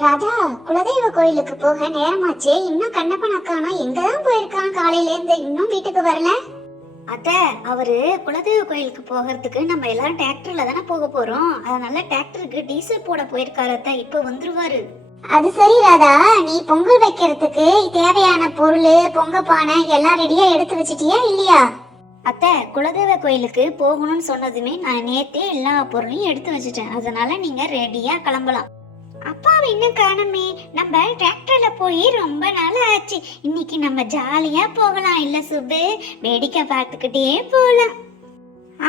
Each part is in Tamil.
ராதா, குலதெய்வ கோயிலுக்கு போக நேரமாச்சே. இன்னும் கண்ணப்பன் அக்கானா எங்கதான் போயிருக்கான்? காலையில இருந்து இன்னும் வீட்டுக்கு வரல. அத்த, அவரு குலதெய்வ கோயிலுக்கு போகிறதுக்கு நம்ம எல்லாரும் டிராக்டர்ல தானே போக போறோம். அதனால டிராக்டருக்கு டீசல் போட போயிருக்காரு அத்த. இப்ப வந்துருவாரு. அது சரி ராதா, நீ பொங்கல் வைக்கிறதுக்கு தேவையான பொருள், பொங்க பானை எல்லாம் ரெடியா எடுத்து வச்சிட்டியா இல்லையா? அத்த, குலதெய்வ கோயிலுக்கு போகணும்னு சொன்னதுமே நான் நேத்தே எல்லா பொருளையும் எடுத்து வச்சுட்டேன். அதனால நீங்க ரெடியா கிளம்பலாம். அப்பாவை இன்னும் காணுமே. நம்ம டிராக்டர்ல போய் ரொம்ப நாள் ஆச்சு. இன்னைக்கு நம்ம ஜாலியா போகலாம் இல்ல சுப்பு? வேடிக்கை பார்த்துக்கிட்டே போகலாம்.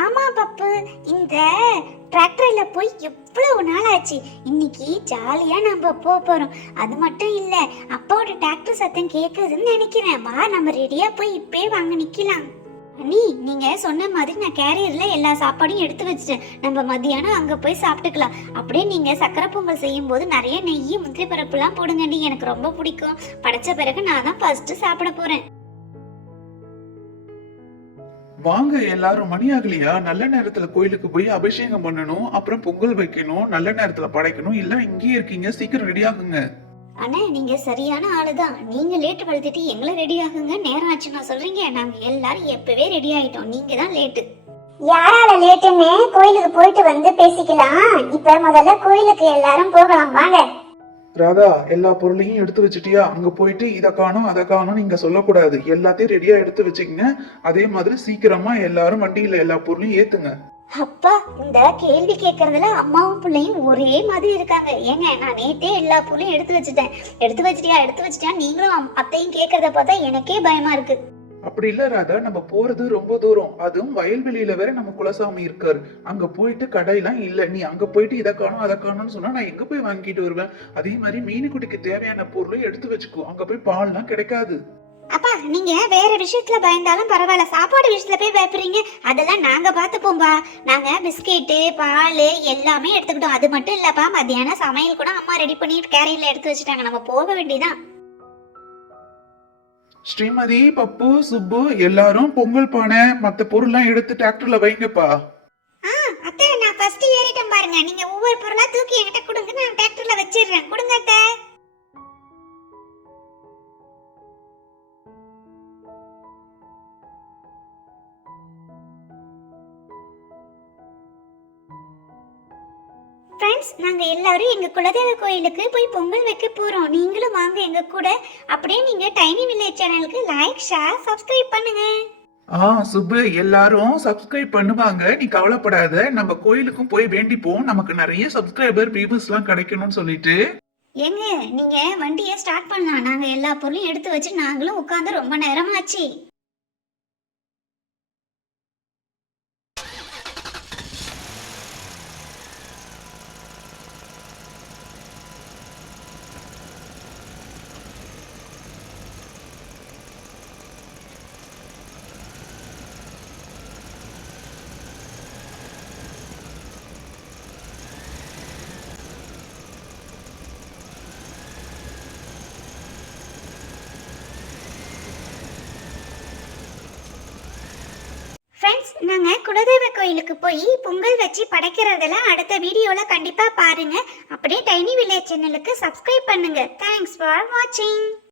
ஆமா பப்பு, இந்த டிராக்டர்ல போய் எவ்வளவு நாள் ஆச்சு. இன்னைக்கு ஜாலியா நம்ம போறோம். அது மட்டும் இல்ல, அப்பாவோட டிராக்டர் சத்தம் கேக்குதுன்னு நினைக்கிறேன். வா, நம்ம ரெடியா போய் இப்பே வாங்க நிக்கலாம். அண்ணி, நீங்க சொன்ன மாதிரி நான் கேரியர்ல எல்லா சாப்பாடையும் எடுத்து வச்சிட்டேன். நம்ம மதியானம் அங்க போய் சாப்பிட்டுக்கலாம். அப்படியே நீங்க சக்கரை பொங்கல் செய்யும் போது நிறைய நெய், முந்திரி பருப்பு எல்லாம் போடுங்க. நீ எனக்கு ரொம்ப பிடிக்கும். படைச்ச பிறகு நான் தான் ஃபர்ஸ்ட் சாப்பிட போறேன். வாங்க எல்லாரும், மணி ஆகலையா? நல்ல நேரத்துல கோயிலுக்கு போய் அபிஷேகம் பண்ணணும், அப்புறம் பொங்கல் வைக்கணும், நல்ல நேரத்துல படைக்கணும். இல்ல இங்கேயே இருக்கீங்க, சீக்கிரம் ரெடி ஆகுங்க. அண்ணா, நீங்க சரியான ஆளுதான். நீங்க லேட் வளர்த்துட்டு எங்களை ரெடி ஆகுங்க, நேரம் ஆச்சு நான் சொல்றீங்க. நாங்க எல்லாரும் எப்பவே ரெடி ஆயிட்டோம். நீங்க தான் லேட்டு. யாரால லேட்டுன்னு கோயிலுக்கு போயிட்டு வந்து பேசிக்கலாம். இப்ப முதல்ல கோயிலுக்கு எல்லாரும் போகலாம், வாங்க. ராதா, எல்லா பொருளையும் எடுத்து வச்சிட்டியா? அங்க போயிட்டு இத காணும் அதை காணும் நீங்க சொல்லக்கூடாது. எல்லாத்தையும் ரெடியா எடுத்து வச்சுக்கங்க. அதே மாதிரி சீக்கிரமா எல்லாரும் வண்டியில எல்லா பொருளையும் ஏத்துங்க. அப்பா, இந்த கேள்வி கேட்கறதுல அம்மாவும் பிள்ளையும் ஒரே மாதிரி இருக்காங்க. ஏங்க, நான் நேத்தே எல்லா பொருளையும் எடுத்து வச்சுட்டேன். எடுத்து வச்சிட்டியா நீங்களும் அத்தையும் கேட்கறத பார்த்தா எனக்கே பயமா இருக்கு. அப்படி இல்ல ராதா, நம்ம போறது ரொம்ப தூரம். அதுவும் வயல்வெளியில வேற நம்ம குலசாமி இருக்காரு. அங்க போயிட்டு கடையெல்லாம் இல்ல. நீ அங்க போயிட்டு இதை காணும் அதை காணும்னு சொன்னா நான் எங்க போய் வாங்கிட்டு வருவேன்? அதே மாதிரி மீனுக்குட்டிக்கு தேவையான பொருளையும் எடுத்து வச்சுக்கோ. அங்க போய் பால்லாம் கிடைக்காது. அப்பா, நீங்க வேற விஷயத்துல பயந்தாலும் பரவாயில்ல, சாப்பாடு விஷயத்துல போய் பயப்படுறீங்க. அதெல்லாம் நாங்க பாத்துப்போம்பா. நாங்க பிஸ்கெட்டு, பால் எல்லாமே எடுத்துக்கிட்டோம். அது மட்டும் இல்லப்பா, மத்தியானம் சமையல் கூட அம்மா ரெடி பண்ணி கேரியர்ல எடுத்து வச்சுட்டாங்க. நம்ம போக வேண்டியதான். ஸ்ரீமதி, பப்பு, சுப்பு எல்லாரும் பொங்கல் பானை மத்த பொருள்லாம் எடுத்து டிராக்டர்ல வைங்கப்பா. அத்தை, நான் ஃபர்ஸ்ட் ஏறிட்டேன் பாருங்க. நீங்க ஒவ்வொரு பொருளா தூக்கி என்கிட்ட கொடுங்க, நான் டிராக்டர்ல வச்சிடுறேன். கொடுங்க அத்தை. ஃப்ரெண்ட்ஸ், நாங்க எல்லாரும் எங்க குலதெய்வ கோயிலுக்கு போய் பொங்கல் வைக்க போறோம். நீங்களும் வாங்க எங்க கூட. அப்படியே நீங்க டைனி வில்லேஜ் சேனலுக்கு லைக், ஷேர், சப்ஸ்கிரைப் பண்ணுங்க. சுப்பு, எல்லாரும் சப்ஸ்கிரைப் பண்ணுவாங்க, நீ கவலைப்படாத. நம்ம கோயிலுக்கும் போய் வேண்டிப்போம், நமக்கு நிறைய சப்ஸ்கிரைபர் வியூவர்ஸ் எல்லாம் கிடைக்கணும்னு சொல்லிட்டு. ஏங்க, நீங்க வண்டியை ஸ்டார்ட் பண்ணலாம். நாங்க எல்லா பொருளையும் எடுத்து வச்சு நாங்களும் உட்கார்ந்து ரொம்ப நேரமாச்சு. ஃப்ரெண்ட்ஸ், நாங்க குலதெய்வ கோயிலுக்கு போய் பொங்கல் வச்சு படைக்கிறதெல்லாம் அடுத்த வீடியோல கண்டிப்பா பாருங்க. அப்படியே டைனி வில்லேஜ் சேனலுக்கு சப்ஸ்கிரைப் பண்ணுங்க. தேங்க்ஸ் ஃபார் வாட்சிங்.